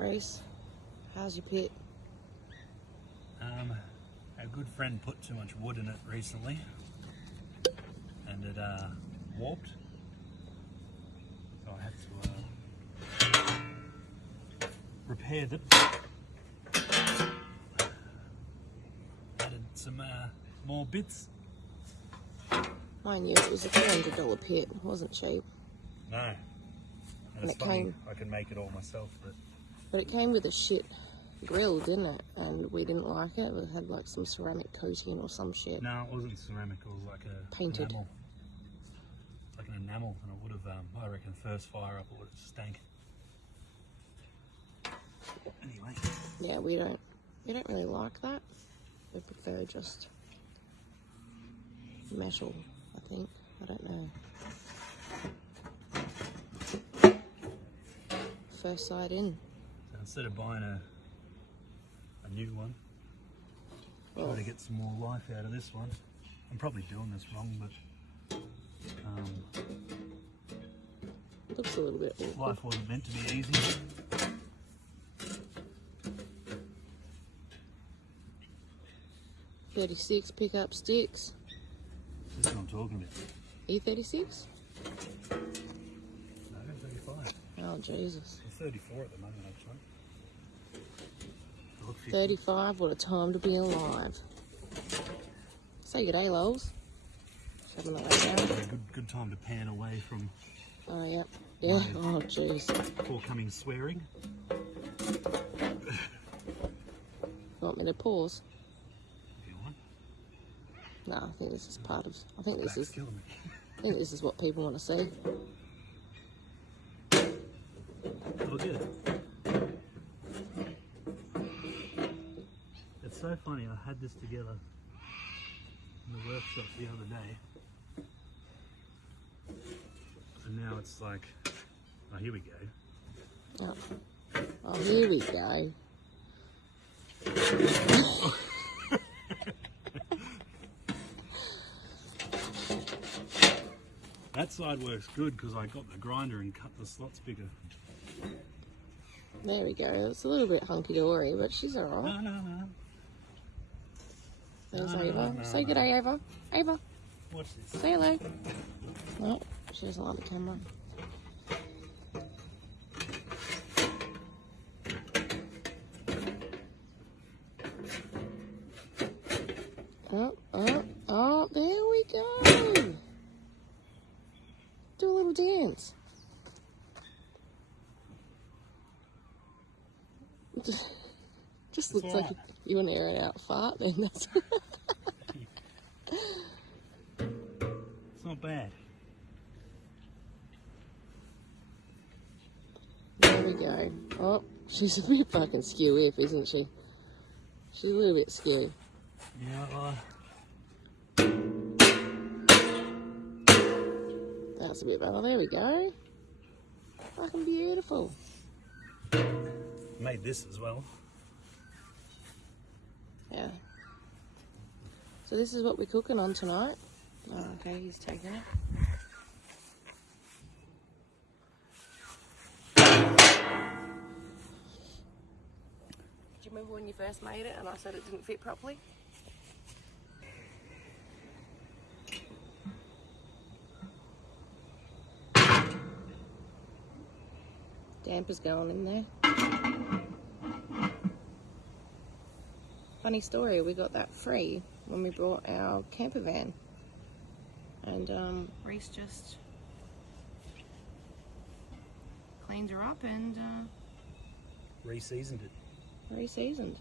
Rhys? How's your pit? Our good friend put too much wood in it recently and it warped, so I had to repair them. Added some more bits. Mind you, it was a $200 pit. It wasn't cheap. No. And it's funny, I can make it all myself, but it came with a shit grill, didn't it? And we didn't like it. It had like some ceramic coating or some shit. No, it wasn't ceramic. It was like a painted enamel. Like an enamel, and it would have, I reckon, first fire up, it would have stank. Anyway. Yeah, we don't really like that. We prefer just metal, I think. I don't know. First side in. So instead of buying a new one, try to get some more life out of this one. I'm probably doing this wrong, but looks a little bit awkward. Life wasn't meant to be easy. .36 pickup sticks. This is what I'm talking about. E36? No, 35. Oh, Jesus. I'm 34 at the moment, actually. 35, what a time to be alive. Say good day, lols. Just having a lay down. Good time to pan away from. Oh, yeah. Yeah, oh, jeez. Forthcoming swearing. Want me to pause? If you want. No, I think this is part of. I think this is. Killing me. I think this is what people want to see. Look at it. It's so funny. I had this together in the workshop the other day, and now it's like, oh, here we go. Oh, here we go. That side works good because I got the grinder and cut the slots bigger. There we go. It's a little bit hunky-dory, but she's alright. No. There's Ava. Say good day, Ava. Ava. Watch this. Say hello. No, she doesn't like the camera. Oh, there we go. Do a little dance. Just looks like you want to air it out fart then. That's It's not bad. There we go. Oh, she's a bit fucking skew-if, isn't she? She's a little bit skew. Yeah, well, that's a bit better. There we go. Fucking beautiful. made this as well. Yeah. So this is what we're cooking on tonight. Oh, okay, he's taking it. Do you remember when you first made it and I said it didn't fit properly? Damper's going in there. Funny story, we got that free when we brought our camper van. And Rhys just cleaned her up and Re-seasoned it. re-seasoned.